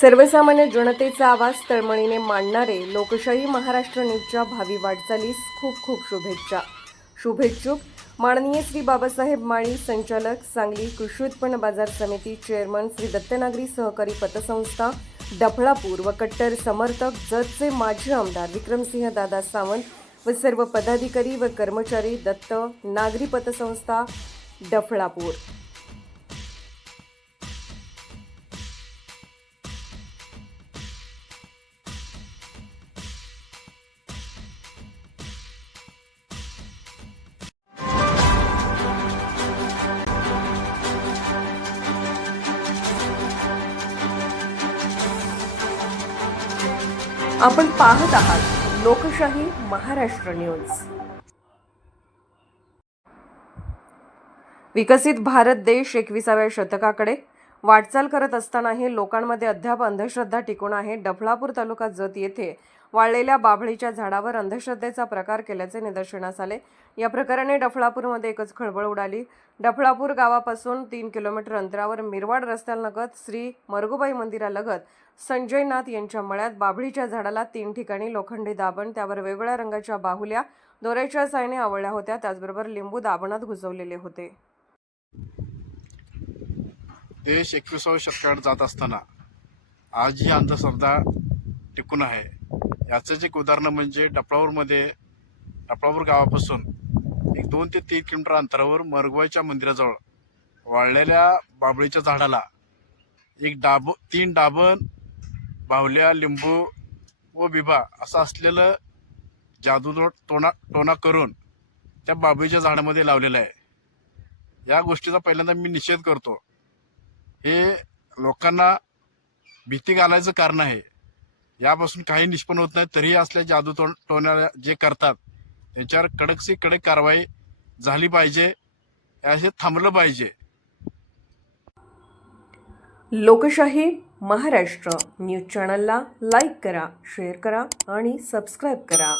सर्वसामान्य जनतेचा आवाज तळमळीने मांडणारे लोकशाही महाराष्ट्र न्यूजच्या भावी वाटचालीस खूप खूप शुभेच्छा. शुभेच्छुक माननीय श्री बाबासाहेब माळी संचालक सांगली कृषी उत्पन्न बाजार समिती चेअरमन श्री दत्तनागरी सहकारी पतसंस्था डफळापूर व कट्टर समर्थक जतचे माजी आमदार विक्रमसिंह दादा सावंत व सर्व पदाधिकारी व कर्मचारी दत्त नागरी पतसंस्था डफळापूर. आपण पाहत आहात लोकशाही महाराष्ट्र न्यूज. विकसित भारत देश एकविसाव्या शतकाकडे वाटचाल करत असतानाही लोकांमध्ये अद्याप अंधश्रद्धा टिकून आहे. डफळापूर तालुका जत येथे वाळलेल्या बाभळीच्या झाडावर अंधश्रद्धेचा प्रकार केल्याचे निदर्शनास आले. या प्रकाराने डफळापूरमध्ये एकच खळबळ उडाली. डफळापूर गावापासून तीन किलोमीटर अंतरावर मिरवाड रस्त्यालगत श्री मरगुबाई मंदिरालगत संजय नाथ यांच्या मळ्यात बाभळीच्या झाडाला तीन ठिकाणी लोखंडी दाबण त्यावर वेगवेगळ्या रंगाच्या बाहुल्या दोऱ्याच्या सायने आवळल्या होत्या. त्याचबरोबर लिंबू दाबणात घुसवलेले होते. देश एकविसाव्या शतकाकडे जात असताना आज ही अंधश्रद्धा टिकून आहे. याचंच एक उदाहरण म्हणजे टपळावरमध्ये टपळावर गावापासून एक दोन ते तीन किलोमीटर अंतरावर मरगवाईच्या मंदिराजवळ वाळलेल्या बाबळीच्या झाडाला एक डाब तीन डाबण बाहुल्या लिंबू व बिबा असं असलेलं जादू टोना टोना करून त्या बाबळीच्या झाडामध्ये लावलेलं आहे. या गोष्टीचा पहिल्यांदा मी निषेध करतो. हे लोकांना भीती घालायचं कारण आहे. यापासून काही निष्पन्न होत नाही तरीही असल्या जादू तो टोन्या जे करतात त्यांच्यावर कडकशी कडक कारवाई झाली पाहिजे असे थांबलं पाहिजे. लोकशाही महाराष्ट्र न्यूज चॅनलला लाईक करा शेअर करा आणि सबस्क्राईब करा.